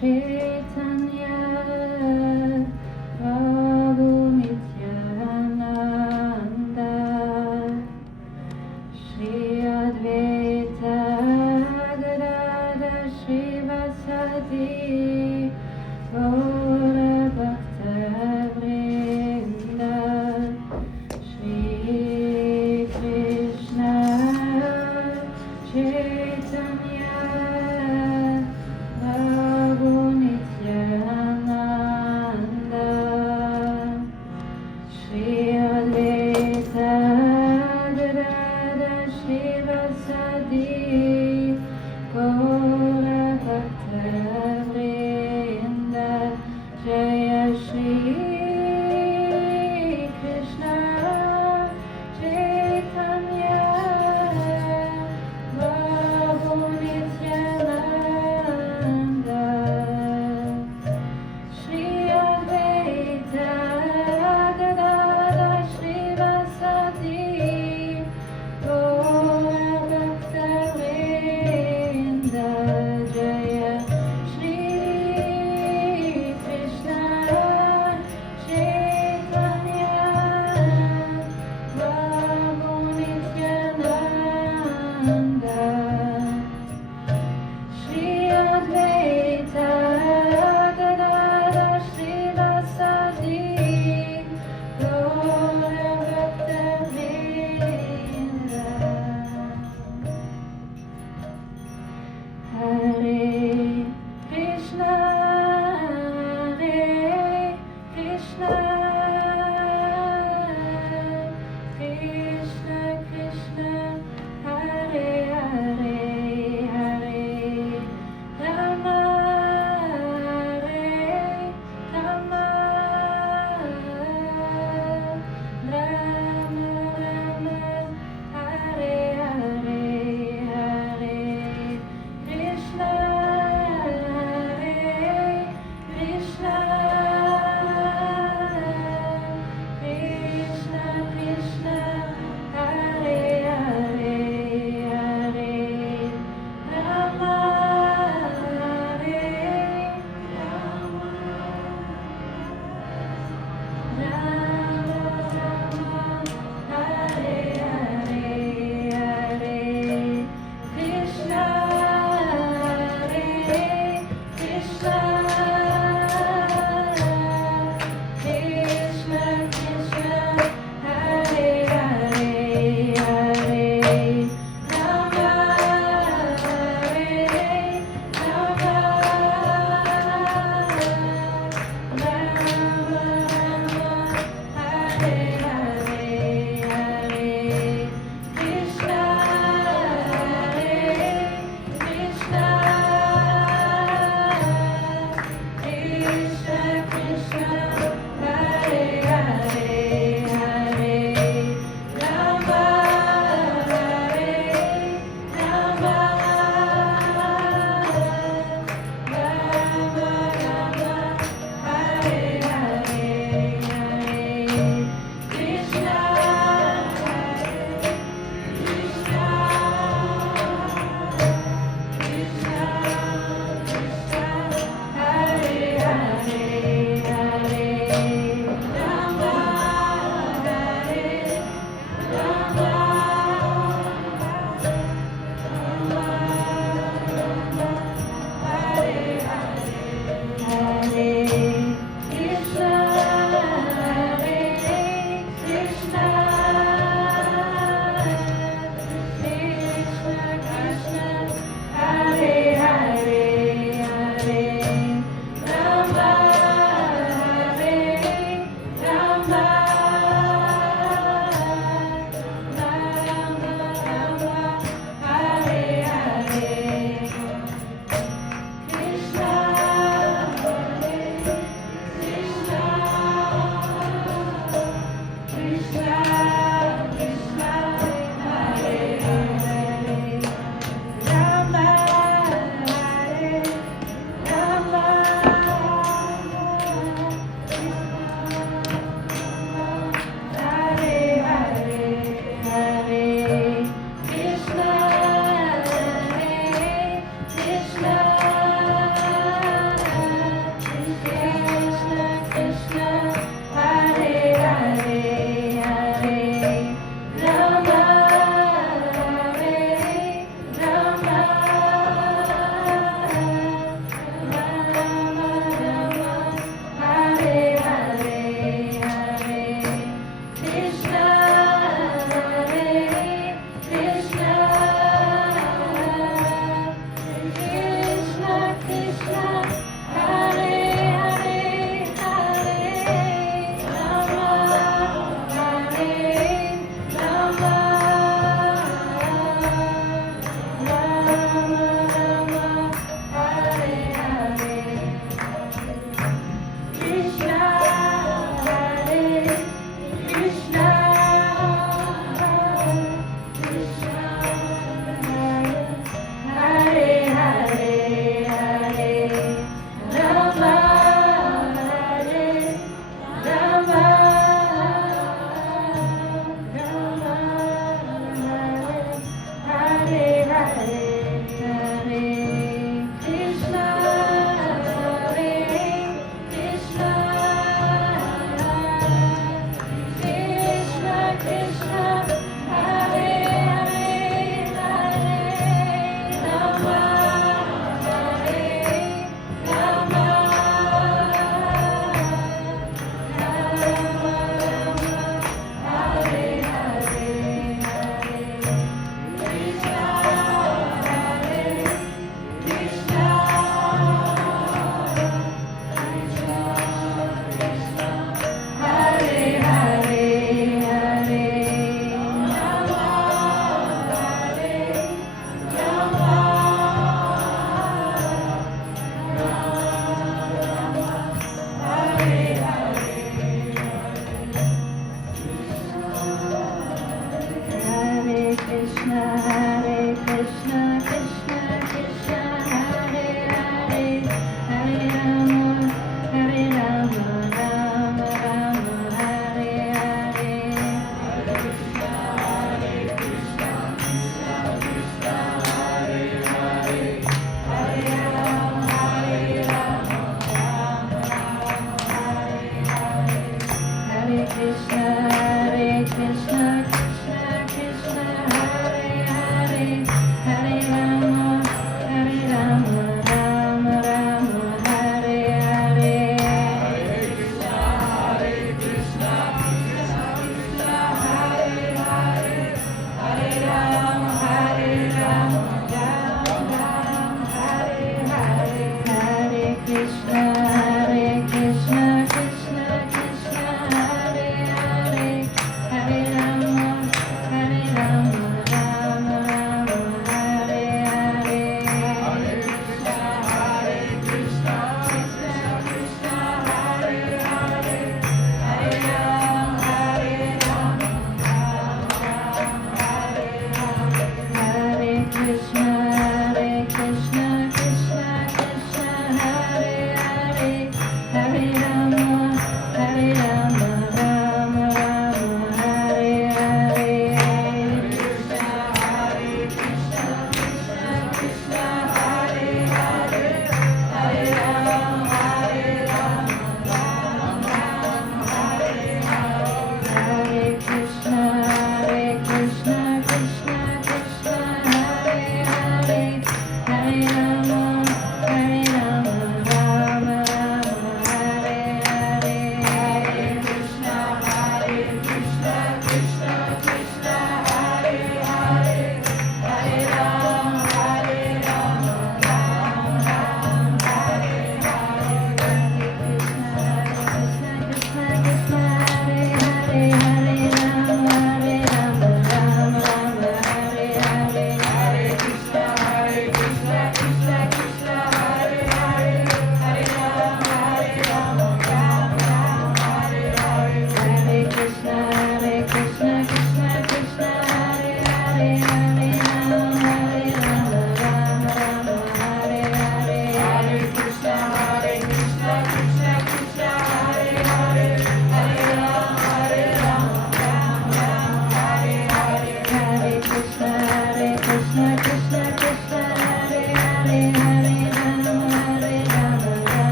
Chaitanya Prabhu Nityananda Shri Advaita Gadadhar Shrivasati Gaura Bhakta Vrinda Shri Krishna Chaitanya Prabhu Nityananda Shri Advaita Gadadhar Shrivasati Gaura Bhakta Vrinda Jaya Shri Krishna Chaitanya Prabhu Nityananda Shri Advaita Gadadhar Shrivasati Gaura Bhakta Vrinda Jaya Shri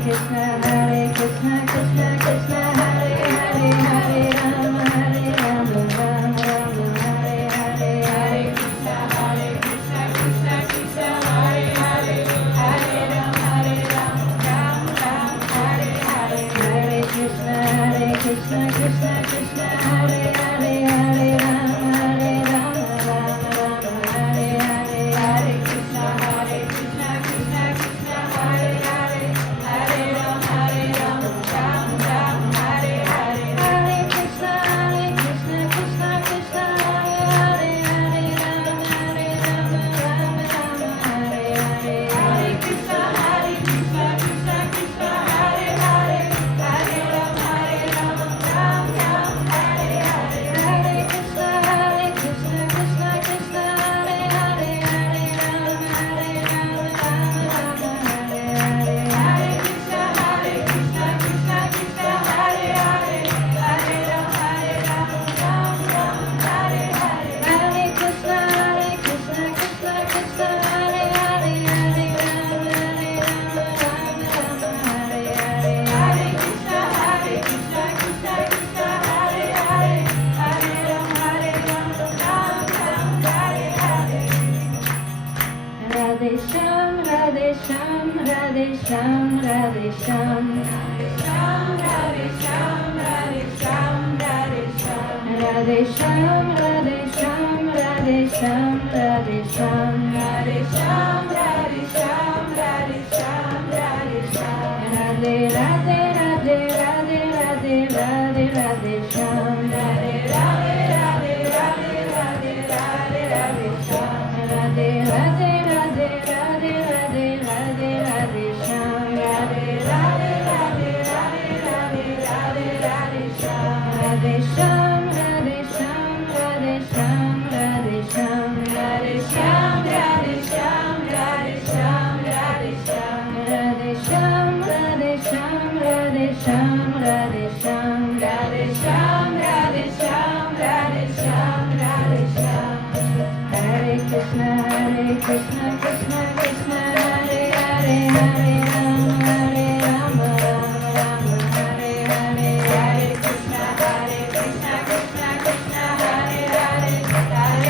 Krishna, Krishna Krishna, Hare Hare, Hare Rama, Rama Rama, Hare Hare, Hare Krishna, Krishna Krishna, Hare Hare, Hare Rama, Rama Rama, Hare Hare, Hare Krishna, Krishna Krishna, Hare Hare, Hare Rama, Rama Rama, Hare Hare, Hare Krishna, Krishna Krishna, Hare Hare, Hare Rama, Rama Rama, Hare Hare, Hare Krishna, Krishna Krishna, Hare Hare, Hare Rama, Rama Rama, Hare Hare, Hare Krishna, Krishna Krishna, Hare Hare, Hare Rama, Rama Rama, Hare Hare, Hare Krishna, Krishna Krishna, Hare Hare, Hare Rama, Rama Rama, Hare Hare, Hare Krishna, Krishna Krishna, Hare Hare, Hare Rama, Rama Rama, Hare Hare, Hare Krishna, Krishna Krishna, Hare Hare, Hare Rama, Rama Rama, Hare Hare, Hare Krishna, Krishna Krishna, Hare Hare, Hare Rama, Rama Rama, Hare Hare. Radhe Shyam, Radhe Shyam, Radhe Shyam, Radhe Shyam, Radhe Shyam, Radhe Shyam, Radhe Shyam, Radhe Shyam, Radhe Shyam, Radhe Shyam, Radhe Shyam, Radhe Shyam, Radhe Shyam, Radhe Shyam, Radhe Shyam, Radhe Radhe, Radhe Radhe, Radhe Radhe, Radhe Shyam, Radhe Radhe, Radhe Radhe, Radhe Radhe, Radhe Shyam, Radhe Radhe, Radhe Radhe, Radhe Radhe, Radhe Shyam, Radhe Radhe, Radhe Radhe, Radhe Radhe, Radhe Shyam, Radhe Shyam, Radhe Shyam, Radhe Shyam, Radhe Shyam, Radhe Shyam, Radhe Shyam, Radhe Shyam, Radhe Shyam, Radhe Shyam, Radhe Shyam, Radhe Shyam, Radhe Shyam, Radhe Shyam, Radhe Shyam, Radhe Shyam, Radhe Shyam. Hare Krishna, Krishna Krishna, Hare Hare, Hare Rama, Rama Rama, Hare Hare, Hare Krishna, Krishna Krishna, Hare Hare, Hare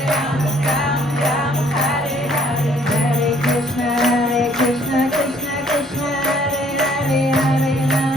Rama, Rama Rama, Hare Hare, Hare Krishna, Krishna Krishna, Hare Hare, Hare Rama,